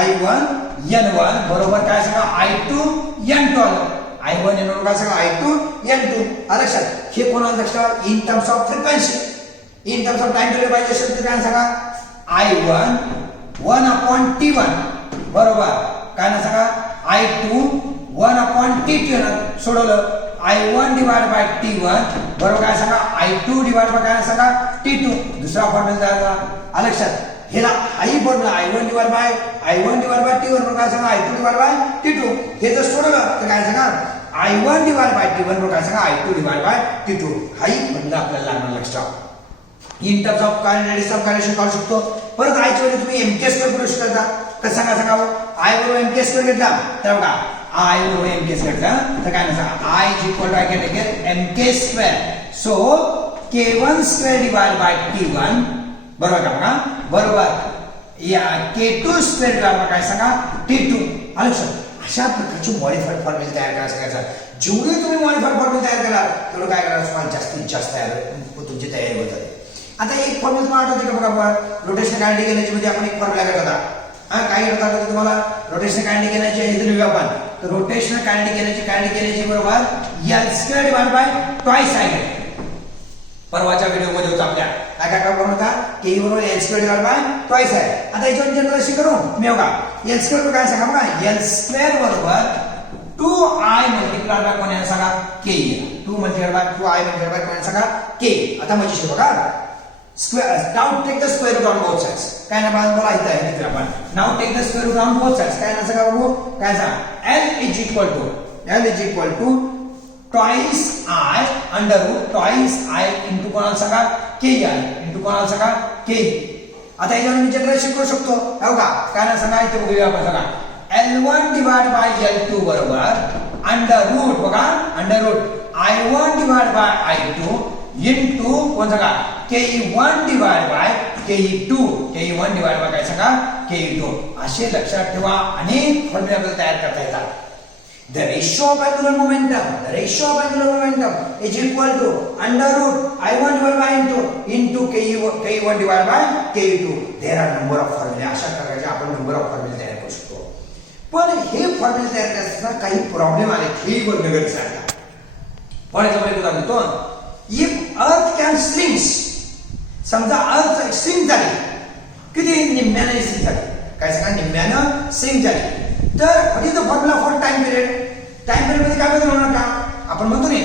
I1 n1 बरोबर काय सांगा I2 n2 आलं. I1 n1 काय सांगा I2 n2 आलं लक्षात. हे कोणाला लक्षात in terms of frequency. In terms of time table पाहिजे असेल तर काय सांगा I1 1/T1 बरोबर काय ना सांगा I2 1/T2 सोडवलं. I1 डिवाइड बाय T1 बरोबर काय सांगा I2 डिवाइड बाय काय सांगा T2. दुसरा फॉर्म्युला आलं लक्षात. हेला आई formula I1 divide by T1 बरोबर काय सांगा I2 डिवाइड बाय T2. हे जर सोडवलं तर काय सांगा I1 डिवाइड बाय T1 बरोबर काय सांगा I2 डिवाइड बाय T2. हाही फॉर्म्युला आपल्याला लागणार लक्षात. In terms of radius of काढू शकतो. परत I ची व्हॅल्यू तुम्ही MK स्क्वेअर करू शकता. कसं सांगा I बरोबर MK स्क्वेअर घेतला तर बघा I बरोबर MK स्क्वेअर घेतला तर काय ना सांगा I is equal to I get again MK square. So K1 square divide by T1 बरोबर का बघा बरोबर या K2 स्क्वेअर डिवाइड बाय काय सांगा T2 आलं लक्षात. अशा प्रकारचे मॉडिफाईड फॉर्म्युला तयार करायचं. जेवढे तुम्ही मॉडिफाईड फॉर्म्युला तयार कराल तेवढं काय करायचं तुम्हाला जास्तीत जास्त तुमची तयारी होत आहे. आता एक फॉर्म्युला तुम्हाला आठवते का बघा रोटेशनल कायनेटिक एनर्जी मध्ये आपण एक फॉर्म्युला करत होता. काय करत होता तुम्हाला रोटेशनल कायनेटिक एनर्जी इथे लिहूया आपण. तर रोटेशनल कायनेटिक एनर्जी बरोबर L square divide by twice I. परवाच्या व्हिडिओ मध्ये होता आपल्या काय करून होता K बरोबर L square divide by twice आहे. आता याच्यावर जनरलाइज करू मी बघा L स्क्वेअर काय सांगा बघा L स्क्वेअर बरोबर 2I मल्टिप्लाय बाय कोण सांगा K. 2 multiply by 2I multiply by कोण सांगा K. आता म्हणजे बघा square now take the square root on both sides. काय ना मला इथं आहे तिथे आपण now take the square root on both sides. काय ना सांगा बघू काय सांगा L is equal to twice I under root twice I into कोणाला सांगा K into कोणाला सांगा K. आता याच्यावर मी जनरेशन करू शकतो हो का. काय ना सांगा इथे बघूया आपण सांगा L1 डिवाइड बाय L2 बरोबर अंडर रूट बघा under root I1 divide by I2 into कोण सांगा Ke1 divide by Ke2 Ke1 divide by काय सांगा Ke2. असे लक्षात ठेवा अनेक फॉर्म्युला आपल्याला तयार करता येतात. The ratio of angular momentum is equal to under root I1 divided by ke1 divided by ke2. There are number of फॉर्म्युले. अशा प्रकारचे आपण नंबर ऑफ फॉर्म्युले तयार करू शकतो. पण हे फॉर्म्युले तयार करताना काही प्रॉब्लेम आले हे बघणं गरजेचं आहे. फॉर एक्झाम्पल उदाहरण देतो. इफ अर्थ कॅन स्ट्रिंग्स, समजा अर्थ स्ट्रिंग झाली, किती निम्म्याने स्ट्रिंग झाली, काय सांगा निम्म्यानं स्ट्रिंग झाली, तर what is the formula for time period. Time period मध्ये काय बदल होणार का आपण म्हणतो ने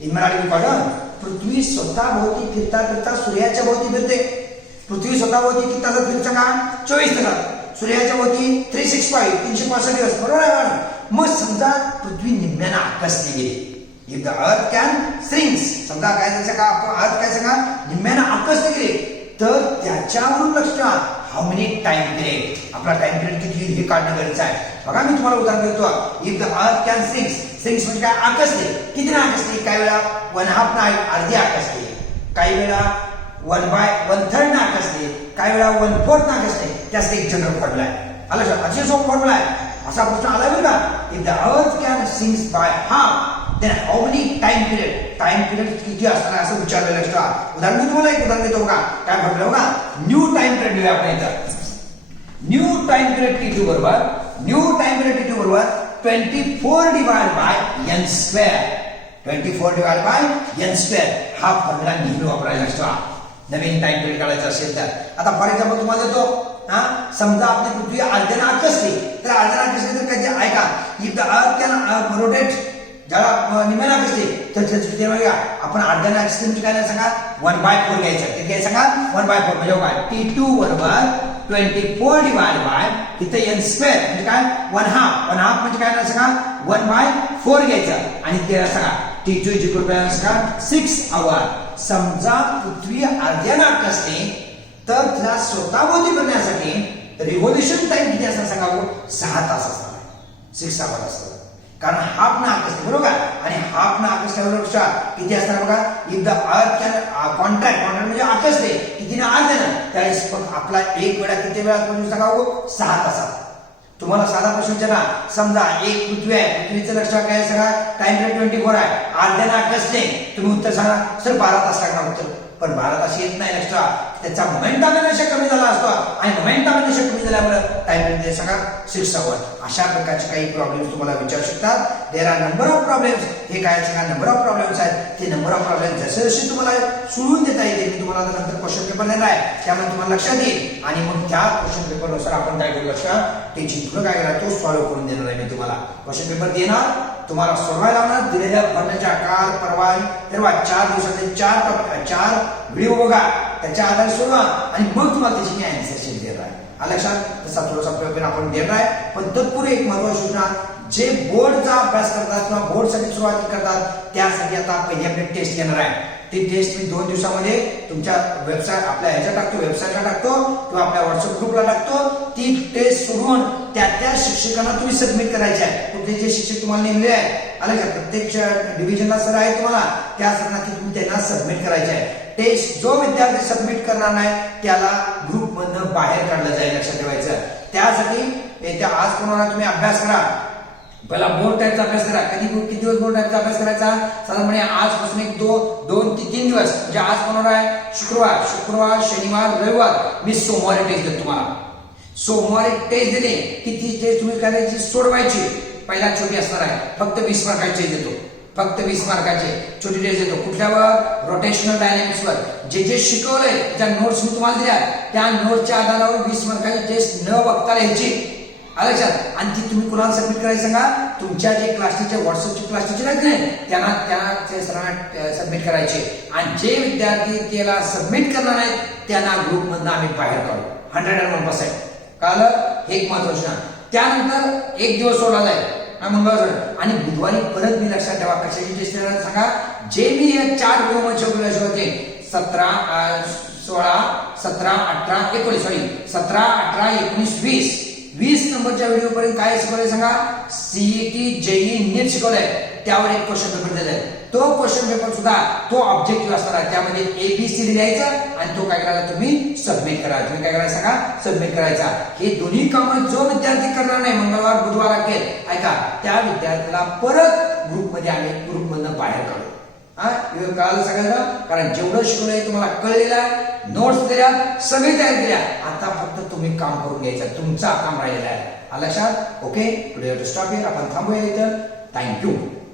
इन मराठी कॉलम पृथ्वी स्वतः भोवती फिरता फिरता सूर्याच्या भोवती फिरते. पृथ्वी स्वतः भोवती किती तासात फिरते का 24 तासात. सूर्याच्या भोवती 365 365 दिवस. बरोबर आहे. मग समजा पृथ्वी निम्म्यानं आकसली गेली. If the earth can strings, समजा काय त्याचं का आपण अर्थ काय सांगा निम्म्यानं आकसली गेली, तर त्याच्यावरून लक्ष ठेवा हाऊ मेनी टाइम पिरियड, आपला टाइम पिरियड किती हे काढणं गरजेचं आहे. बघा मी तुम्हाला उदाहरण देतो. If the earth can strings, strings म्हणजे काय आकसले, किती ना आकसले, काही वेळा 1/2 ना अर्धी आकसले, काही वेळा 1/3 ना आकसले, काही वेळा 1/4 ना आकसले. त्यासाठी एक जनरल फॉर्म्युला आहे. आला लक्षात, अतिशय सोपा फॉर्म्युला आहे. असा प्रश्न आला बरं का. If the earth can strings by half then how many time period, time period किती असणार असं विचारलेलं असतं. उदाहरण मी तुम्हाला एक उदाहरण देतो बघा. काय फॉर्म्युला बघा. न्यू टाइम पिरियड घेऊया आपण इथं. न्यू टाइम पिरियड T2 बरोबर 24 divide by n square. 24 divide by n square हा फॉर्म्युला नेहमी वापरायचा असतो नवीन टाइम पिरियड काढायचा असेल तर. आता फॉर एक्झाम्पल तुम्हाला देतो. समजा आपली पृथ्वी अर्ध्यानं आकसली, तर अर्ध्यानं आकसली तर काय ऐका. If the earth can rotate, ज्याला निम्म्यानं आकसली तर त्याची किती बघा आपण अर्ध्यानं आकसली म्हणजे काय सांगा 1/4 घ्यायचं. ते काय सांगा 1/4 म्हणजे काय T2 बरोबर 24 डिवाइड बाय इथे n स्क्वेअर म्हणजे काय 1/2 म्हणजे काय सांगा 1/4 घ्यायचं आणि ते सांगा T2 इज इक्वल टू सांगा 6 आवर. समजा पृथ्वी अर्ध्यानं आकसली तर तिला स्वतःभोवती फिरण्यासाठी रिव्होल्यूशन टाइम किती असणार सांगा 6 तास असणार, 6 आवर असणार. कारण हाफ ना आकसते बरोबर. आणि हाफ ना आकसल्यावर किती असणार बघा. If the earth can contract म्हणजे आकसते किती ना अर्ध्यानं, त्यावेळेस आपला एक वेळा किती वेळा म्हणजे सांगा 6 तासात. तुम्हाला साधा प्रश्न विचारा. समजा एक पृथ्वी आहे, पृथ्वीचं लक्ष काय सांगा टाइम पिरियड 24 आहे, अर्ध्यानं आकसते, तुम्ही उत्तर सांगा सर 12 तास लागणार उत्तर. पण 12 तास येत नाही लक्षात. त्याचा मोमेंटम एनर्जी कमी झाला असतो आणि मोमेंटम एनर्जी कमी झाल्यामुळे टाइम पिरियड सांगा 6 आवर. अशा प्रकारचे काही प्रॉब्लेम्स तुम्हाला विचारू शकतात. देर आर नंबर ऑफ प्रॉब्लेम्स. हे काय सांगा नंबर ऑफ प्रॉब्लेम्स आहेत. ते नंबर ऑफ प्रॉब्लेम्स जसे जसे तुम्हाला सोडून देता येते मी तुम्हाला नंतर क्वेश्चन पेपर देणार आहे, त्यामुळे तुम्हाला लक्षात येईल. आणि मग त्या क्वेश्चन पेपरनुसार आपण काय करू लक्षात टीचिंग थोडं काय करायचं तो सॉल्व्ह करून देणार आहे. मी तुम्हाला क्वेश्चन पेपर देणार, तुम्हाला सोडवायला लावणार. दिलेल्या फॉर्म्युल्याच्या काल परवा 4 दिवसाचे 4 व्हिडिओ बघा, त्याच्या आधारे सोडवा आणि मग तुम्हाला त्याची मी आन्सर शीट देणार आहे. लक्षात तसा थोडासा पेपर आपण देणार आहे. पण तत्पूर्वी एक महत्त्वाची सूचना, जे बोर्डचा अभ्यास करतात किंवा बोर्डसाठी सुरुवात करतात त्यासाठी आता पहिली आपली टेस्ट घेणार आहे. ती टेस्ट मी 2 दिवसामध्ये तुमच्या वेबसाईट आपल्या ह्याच्या टाकतो, वेबसाईटला टाकतो किंवा आपल्या व्हॉट्सअप ग्रुपला टाकतो. ती टेस्ट सोडवून त्या शिक्षकांना तुम्ही सबमिट करायचे आहे. कुठले जे शिक्षक तुम्हाला नेमले आहे आले का प्रत्येक डिव्हिजनला सर आहे तुम्हाला, त्या सरांना तुम्ही त्यांना सबमिट करायचे आहे. टेस्ट जो विद्यार्थी सबमिट करणार नाही त्याला ग्रुप मधनं बाहेर काढलं जाईल, लक्षात ठेवायचं. त्यासाठी येत्या आज कोणाला तुम्ही अभ्यास करा. पहिला बोर्ड टाईपचा अभ्यास करा. किती दिवस बोर्ड टाईपचा अभ्यास करायचा साधारणपणे आजपासून 2 ते 3 दिवस. म्हणजे आज कोणाला आहे शुक्रवार शनिवार रविवार. मी सोमवारी टेस्ट देतो तुम्हाला. सोमवारी टेस्ट दिली की ती टेस्ट तुम्ही करायची सोडवायची. पहिला छोटी असणार आहे, फक्त 20 मार्काची देतो, फक्त 20 मार्काचे छोटी टेस्ट देतो. कुठल्यावर रोटेशनल डायनॅमिक्सवर जे जे शिकवलंय त्या नोट्स मी तुम्हाला दिल्या त्या नोट्सच्या आधारावर 20 मार्काची टेस्ट न बघता लिहायची. लक्षात. आणि ती तुम्ही कुणाला सबमिट करायची सांगा तुमच्या जे क्लास टीचर व्हॉट्सअपची क्लास टीचर आहेत ना त्यांना सरांना सबमिट करायचे. आणि जे विद्यार्थी त्याला सबमिट करणार आहेत त्यांना ग्रुप मधून आम्ही बाहेर काढू 101%. कळलं. हे एक महत्वाचं. त्यानंतर एक दिवस सोडला जाईल मंगळवार आणि बुधवारी परत मी लक्षात ठेवा कशाची टेस्ट सांगा. जे मी या 4 व्हिडिओ होते 17, 16, 17, 18, 19, 20 नंबरच्या व्हिडिओ पर्यंत काय शिकवलंय सांगा. सीईटी जेई नीट शिकवलंय. त्यावर एक क्वेश्चन पेपर दिलाय. तो क्वेश्चन पेपर सुद्धा तो ऑब्जेक्टिव्ह असणार आहे. त्यामध्ये ABCD लिहायचं आणि तो काय करायचा तुम्ही सबमिट करा. तुम्ही काय करायचं सांगा सबमिट करायचा. हे दोन्ही कामं जो विद्यार्थी करणार नाही मंगळवार बुधवार अखेर ऐका त्या विद्यार्थ्याला परत ग्रुपमध्ये आम्ही ग्रुपमधनं बाहेर काढू. कळालं सगळ्यांना? कारण जेवढं शिकवलंय तुम्हाला कळलेलं आहे, नोट्स दिल्या, सगळी तयारी दिल्या, आता फक्त तुम्ही काम करून घ्यायचं, तुमचा काम राहिलेला आहे. लक्षात? Okay, today to stop here. आपण थांबूया इथं. थँक्यू.